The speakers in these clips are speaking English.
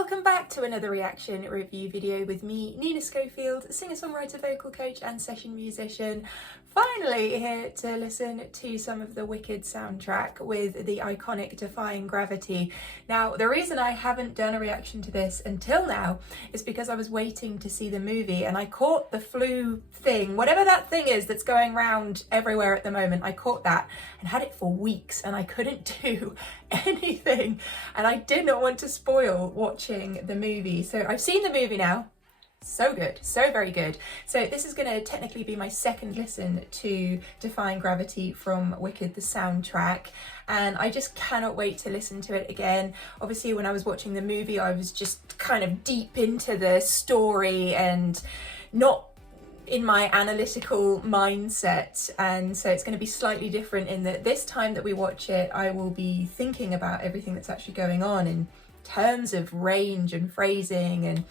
welcome back to another reaction review video with me, Nina Schofield, singer-songwriter, vocal coach and session musician. Finally here to listen to some of the Wicked soundtrack with the iconic Defying Gravity. Now, the reason I haven't done a reaction to this until now is because I was waiting to see the movie and I caught the flu thing, whatever that thing is that's going around everywhere at the moment. I caught that and had it for weeks and I couldn't do anything, and I did not want to spoil watching the movie. So I've seen the movie now. So good, so very good. So this is going to technically be my second listen to Defying Gravity from Wicked, the soundtrack, and I just cannot wait to listen to it again. Obviously when I was watching the movie I was just kind of deep into the story and not in my analytical mindset, and so it's going to be slightly different in that this time that we watch it I will be thinking about everything that's actually going on in terms of range and phrasing and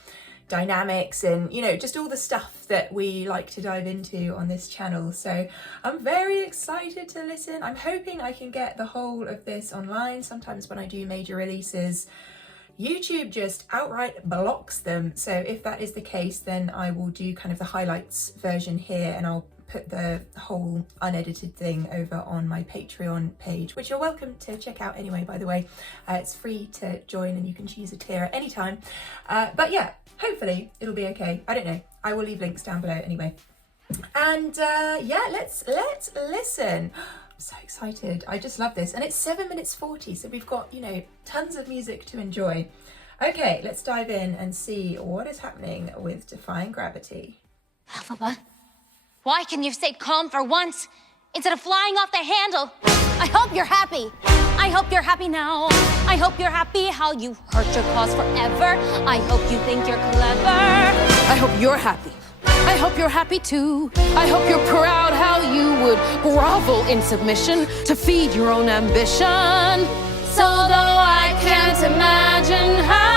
dynamics and, you know, just all the stuff that we like to dive into on this channel. So I'm very excited to listen. I'm hoping I can get the whole of this online. Sometimes when I do major releases, YouTube just outright blocks them. So if that is the case, then I will do kind of the highlights version here and I'll put the whole unedited thing over on my Patreon page, which you're welcome to check out anyway, by the way. It's free to join and you can choose a tier at any time. But yeah, hopefully it'll be okay. I don't know. I will leave links down below anyway. And yeah, let's listen. I'm so excited. I just love this. And it's 7 minutes 40, so we've got, you know, tons of music to enjoy. Okay, let's dive in and see what is happening with Defying Gravity. Alpha, why can you stay calm for once instead of flying off the handle? I hope you're happy. I hope you're happy now. I hope you're happy how you hurt your cause forever. I hope you think you're clever. I hope you're happy. I hope you're happy too. I hope you're proud how you would grovel in submission to feed your own ambition. So though I can't imagine how.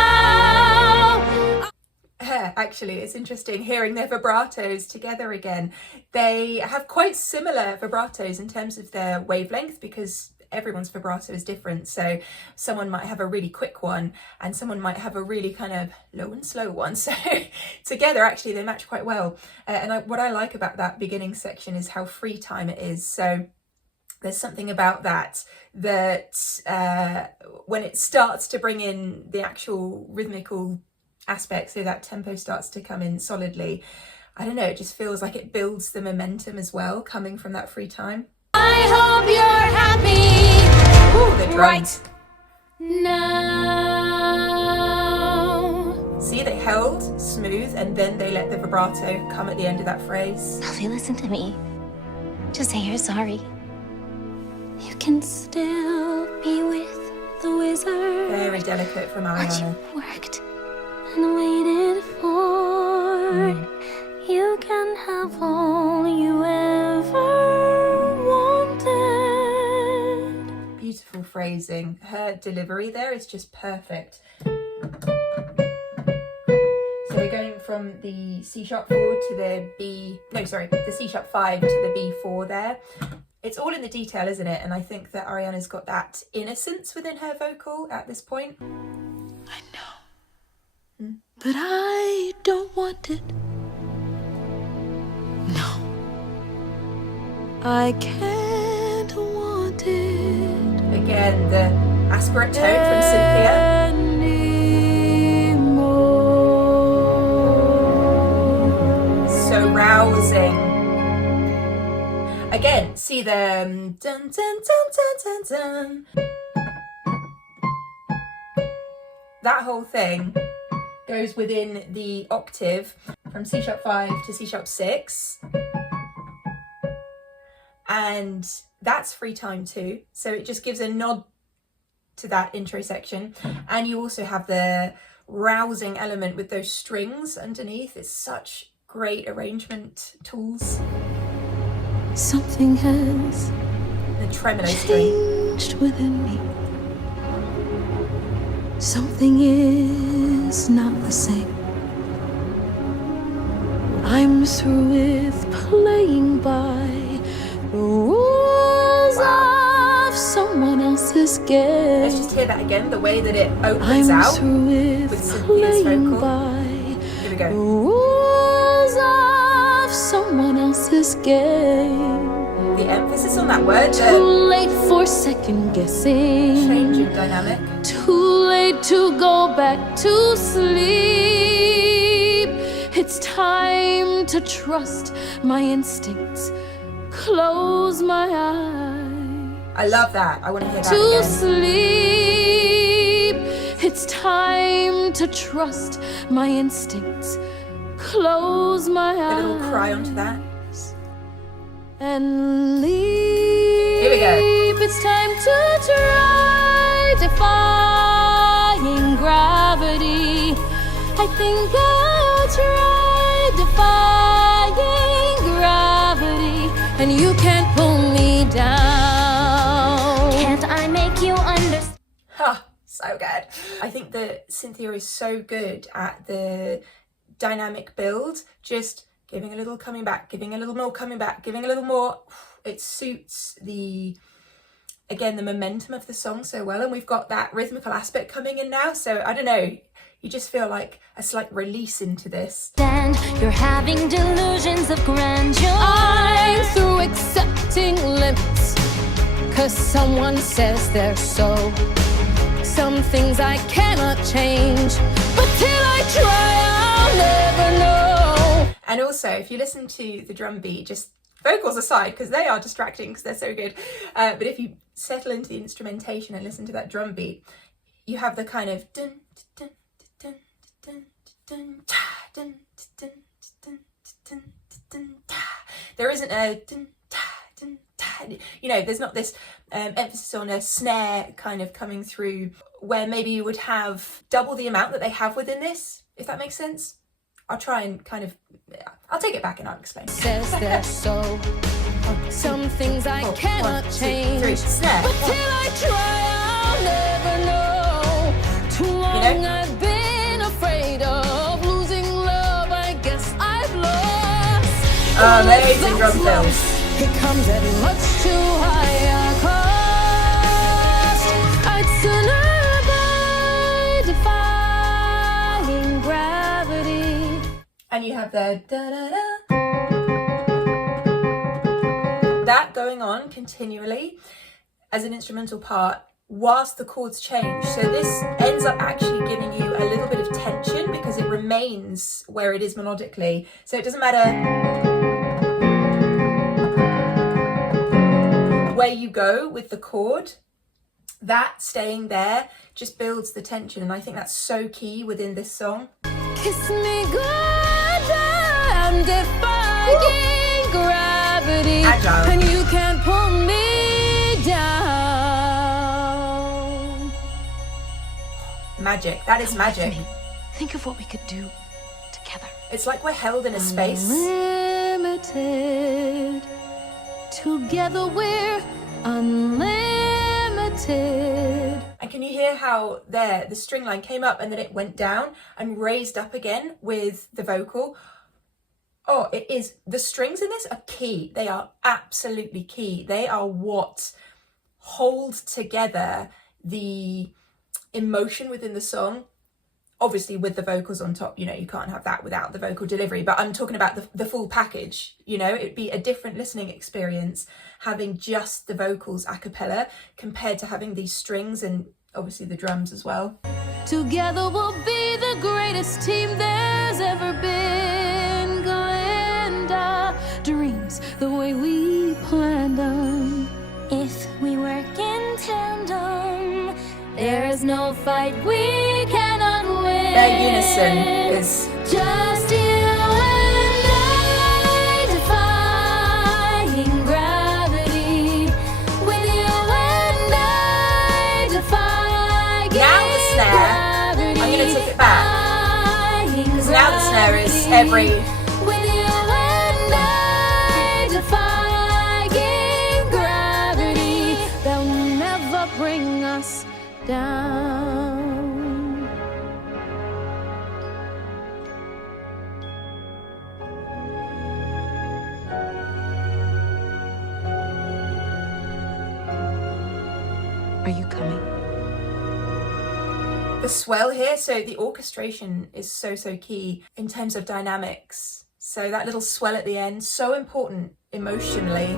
Actually, it's interesting hearing their vibratos together again. They have quite similar vibratos in terms of their wavelength because everyone's vibrato is different. So someone might have a really quick one and someone might have a really kind of low and slow one. So together, actually, they match quite well. What I like about that beginning section is how free time it is. So there's something about that when it starts to bring in the actual rhythmical aspect, so that tempo starts to come in solidly, I don't know, it just feels like it builds the momentum as well coming from that free time. I hope you're happy. Ooh, the drums. Right now. See, they held smooth and then they let the vibrato come at the end of that phrase. Alfie, listen to me. Just say you're sorry. You can still be with the wizard. Very delicate from What Ariana. you worked and waited for. You can have all you ever wanted. Beautiful phrasing. Her delivery there is just perfect. So we're going from the C sharp 4 to the the C sharp 5 to the B4 there. It's all in the detail, isn't it? And I think that Ariana's got that innocence within her vocal at this point. I know, but I don't want it. No, I can't want it. Again, the aspirate tone from Cynthia. Anymore. So rousing. Again, see the dun dun dun dun dun dun. That whole thing goes within the octave from C sharp 5 to C sharp 6. And that's free time too. So it just gives a nod to that intro section. And you also have the rousing element with those strings underneath. It's such great arrangement tools. Something has The tremolo string. changed within me. Something is not the same. I'm through with playing by the rules of someone else's escape. Let's just hear that again, the way that it opens out with Cynthia's vocal. Here we go. Rules of someone else's game. The emphasis on that word, Too the late for second guessing. change of dynamic. Too late to go back to sleep. It's time to trust my instincts. Close my eyes. I love that. I want to hear that To again. sleep. It's time to trust my instincts. Close my A eyes. little cry onto that. And leave. Here we go. It's time to try defying gravity. I think I'll try defying gravity, and you can't pull me down. Can't I make you understand? Ha, so good. I think that Cynthia is so good at the dynamic build, just giving a little, coming back, giving a little more, coming back, giving a little more. It suits the momentum of the song so well, and we've got that rhythmical aspect coming in now, so I don't know, you just feel like a slight release into this. You're having delusions of grandeur. I'm through accepting limits, 'cause someone says they're so. Some things I cannot change, but till I try, I'll never know. And also, if you listen to the drum beat, just vocals aside, because they are distracting because they're so good, but if you settle into the instrumentation and listen to that drum beat, you have the kind of dun dun dun dun dun ta, dun dun dun dun dun ta. There isn't a dun ta dun ta. You know, there's not this emphasis on a snare kind of coming through, where maybe you would have double the amount that they have within this, if that makes sense. I'll try and kind of, I'll take it back and I'll explain. Says they're so. Some things I cannot 1, 2, change, 3, snare. but till I try, I'll never know. Too long You know? I've been afraid of losing love. I guess I've lost. Amazing drum fills. It comes at much too high a cost. I'd sooner die defying gravity. And you have the da-da-da. That going on continually as an instrumental part whilst the chords change. So this ends up actually giving you a little bit of tension because it remains where it is melodically. So it doesn't matter where you go with the chord, that staying there just builds the tension. And I think that's so key within this song. Kiss me good, I'm defying gravity. Agile. And you can't pull me down. Magic. That is magic. Think of what we could do together. It's like we're held in a space. Unlimited. Together we're unlimited. And can you hear how there the string line came up and then it went down and raised up again with the vocal? Oh, it is. The strings in this are key. They are absolutely key. They are what hold together the emotion within the song. Obviously with the vocals on top, you know, you can't have that without the vocal delivery, but I'm talking about the full package. You know, it'd be a different listening experience having just the vocals a cappella compared to having these strings and obviously the drums as well. Together we'll be the greatest team there's ever been. Go end our dreams the way we planned them. If we work in tandem, there is no fight we cannot win. Their unison is Just you and I defying gravity. With you and I defying now the snare. I'm going to take it back because now the snare is every. With you and I defying gravity. They'll never bring us down. Are you coming? The swell here, so the orchestration is so key in terms of dynamics. So that little swell at the end, so important emotionally.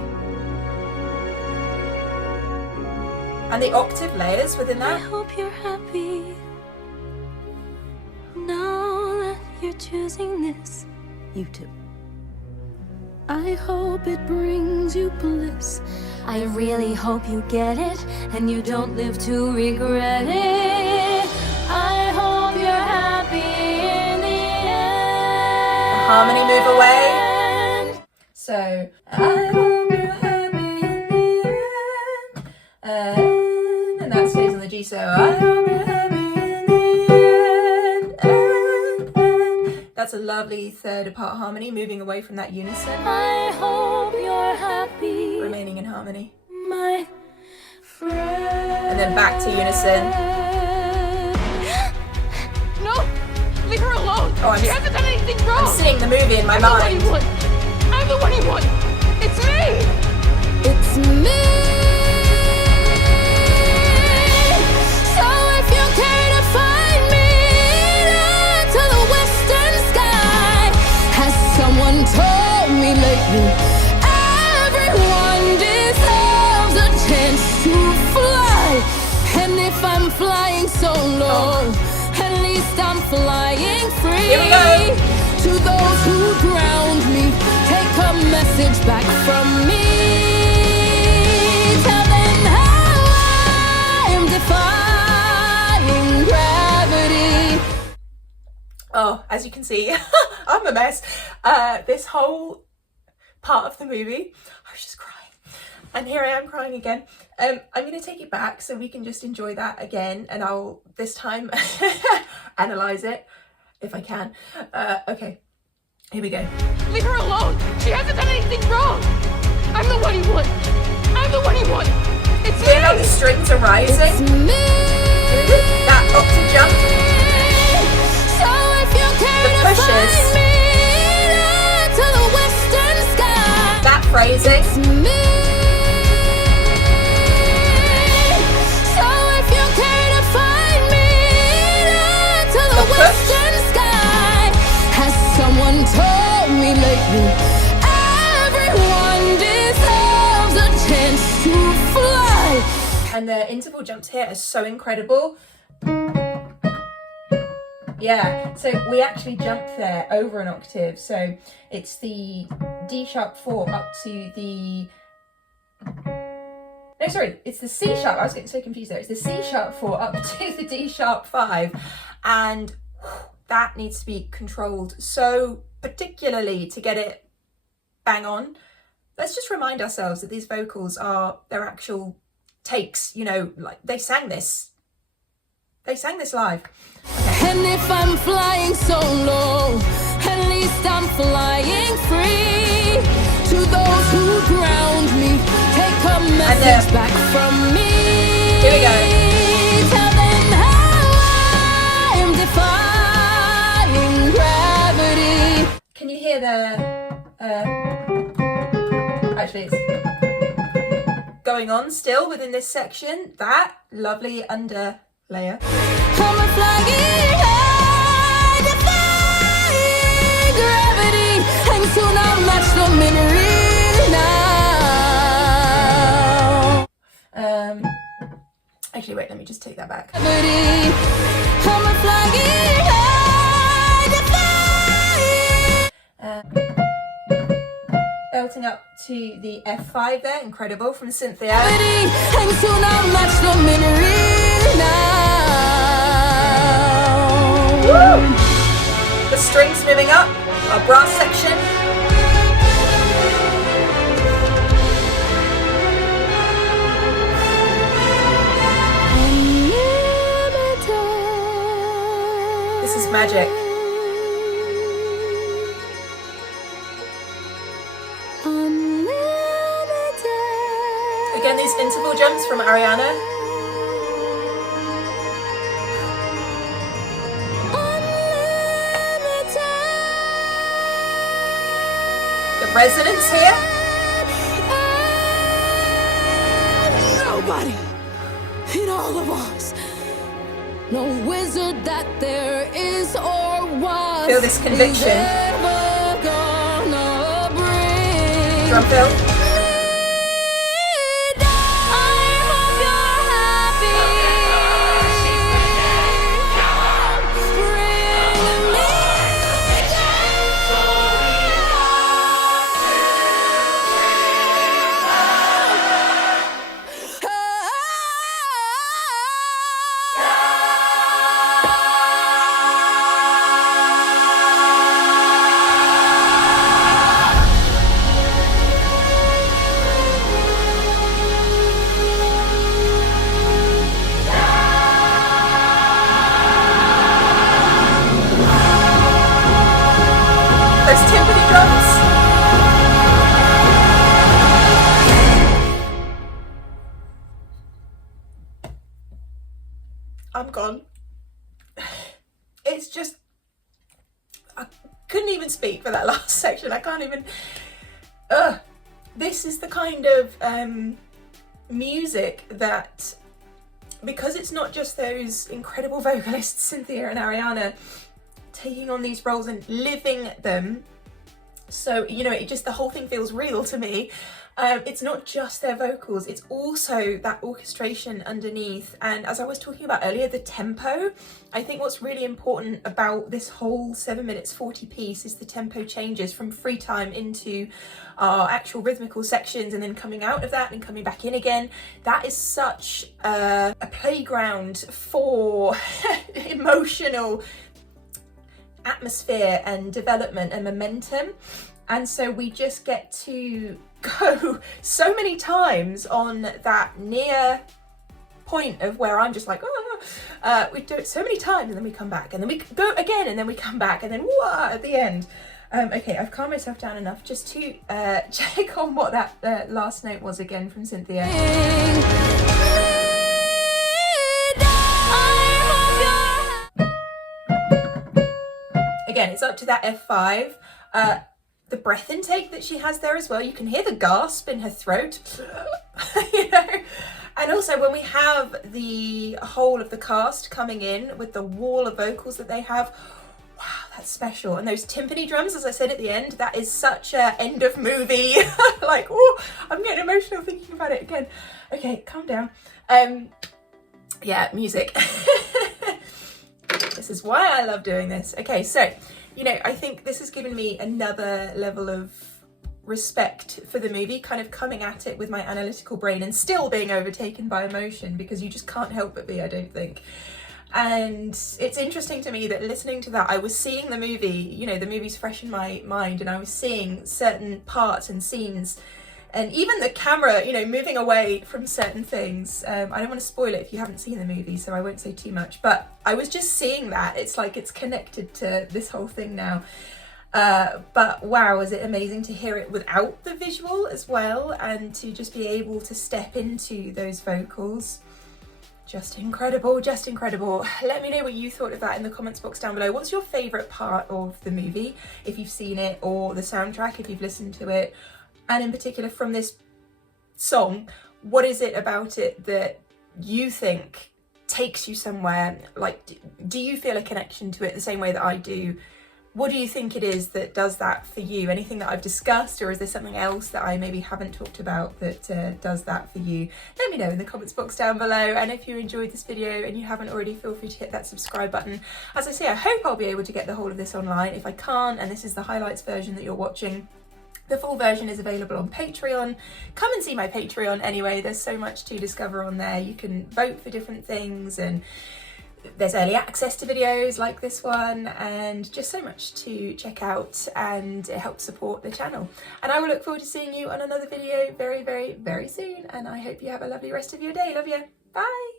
And the octave layers within that. I hope you're happy now that you're choosing this. You too. I hope it brings you bliss. I really hope you get it and you don't live to regret it. I hope you're happy in the end. The harmony move away. So I hope you're happy in the end. And that stays on the G, so I hope you're happy in the end. That's a lovely third part harmony, moving away from that unison. I hope you're happy, Remaining in harmony. my friend. And then back to unison. No! Leave her alone! Oh, She hasn't done anything wrong! I'm seeing the movie in my I'm the one mind. you want! I'm the one you want! It's me! It's me. So if you care to find me to the western sky, has someone told me lately, everyone deserves a chance to fly. And if I'm flying solo, at least I'm flying free. Here we go. To those who ground me, take a message back from me. Tell them how I'm defying gravity. Oh, as you can see, I'm a mess. This whole part of the movie, I was just crying. And here I am crying again. I'm going to take it back so we can just enjoy that again. And I'll, this time, analyse it if I can. Okay, here we go. Leave her alone! She hasn't done anything wrong! I'm the one you want! I'm the one you want! It's You know me! the strings are rising? It's me. That octave jump. So if you care The to pushes. find me to the western sky, That phrasing. it's me. So if you care to find me to the The push. western sky, has someone told me lately, everyone deserves a chance to fly. And the interval jumps here are so incredible. Yeah, so we actually jumped there over an octave. So it's the D sharp 4 up to the... No, sorry, it's the C sharp. I was getting so confused there. It's the C sharp 4 up to the D sharp 5. And that needs to be controlled so particularly to get it bang on. Let's just remind ourselves that these vocals are their actual takes, you know, like they sang this live. And if I'm flying solo, at least I'm flying free. To those who ground me, take a message back from me. Here we go. Tell them how I'm defying gravity. Can you hear the actually it's going on still within this section? That lovely under layer. I'm a flying high, defying gravity, and soon I'll match the memory now. Actually, wait, let me just take that back. Gravity, I'm a flying high, defying Belting up to the F5 there, incredible, from Cynthia. gravity, and soon I'll match the memory now. Woo! The strings moving up, our brass section. This is magic. Again, these interval jumps from Ariana. The resonance here. Nobody all of us. No wizard that there is or was. Feel this conviction. Is ever gonna bring Drum fill. me down. I hope you're happy. Bring me Those timpani drums. I'm gone. It's just, I couldn't even speak for that last section. I can't even, this is the kind of music that, because it's not just those incredible vocalists, Cynthia and Ariana, taking on these roles and living them, so you know, it just, the whole thing feels real to me. It's not just their vocals, it's also that orchestration underneath, and as I was talking about earlier, the tempo. I think what's really important about this whole 7 minutes 40 piece is the tempo changes from free time into our actual rhythmical sections, and then coming out of that and coming back in again. That is such a playground for emotional atmosphere and development and momentum, and so we just get to go so many times on that near point of where I'm just like, we do it so many times, and then we come back, and then we go again, and then we come back, and then whoa, at the end. Okay, I've calmed myself down enough just to check on what that last note was again from Cynthia. Again, it's up to that F5. The breath intake that she has there as well, you can hear the gasp in her throat. You know? And also when we have the whole of the cast coming in with the wall of vocals that they have, wow, that's special. And those timpani drums, as I said at the end, that is such a end of movie. Like, oh, I'm getting emotional thinking about it again. Okay, calm down. Yeah, music. This is why I love doing this. Okay, so, you know, I think this has given me another level of respect for the movie, kind of coming at it with my analytical brain and still being overtaken by emotion, because you just can't help but be, I don't think. And it's interesting to me that listening to that, I was seeing the movie, you know, the movie's fresh in my mind, and I was seeing certain parts and scenes, and even the camera, you know, moving away from certain things. I don't want to spoil it if you haven't seen the movie, so I won't say too much, but I was just seeing that. It's like it's connected to this whole thing now. But wow, is it amazing to hear it without the visual as well, and to just be able to step into those vocals. Just incredible, just incredible. Let me know what you thought of that in the comments box down below. What's your favourite part of the movie, if you've seen it, or the soundtrack, if you've listened to it? And in particular from this song, what is it about it that you think takes you somewhere? Like, do you feel a connection to it the same way that I do? What do you think it is that does that for you? Anything that I've discussed, or is there something else that I maybe haven't talked about that does that for you? Let me know in the comments box down below. And if you enjoyed this video and you haven't already, feel free to hit that subscribe button. As I say, I hope I'll be able to get the whole of this online. If I can't, and this is the highlights version that you're watching, the full version is available on Patreon. Come and see my Patreon anyway. There's so much to discover on there. You can vote for different things, and there's early access to videos like this one, and just so much to check out, and it helps support the channel. And I will look forward to seeing you on another video very, very, very soon. And I hope you have a lovely rest of your day. Love you. Bye.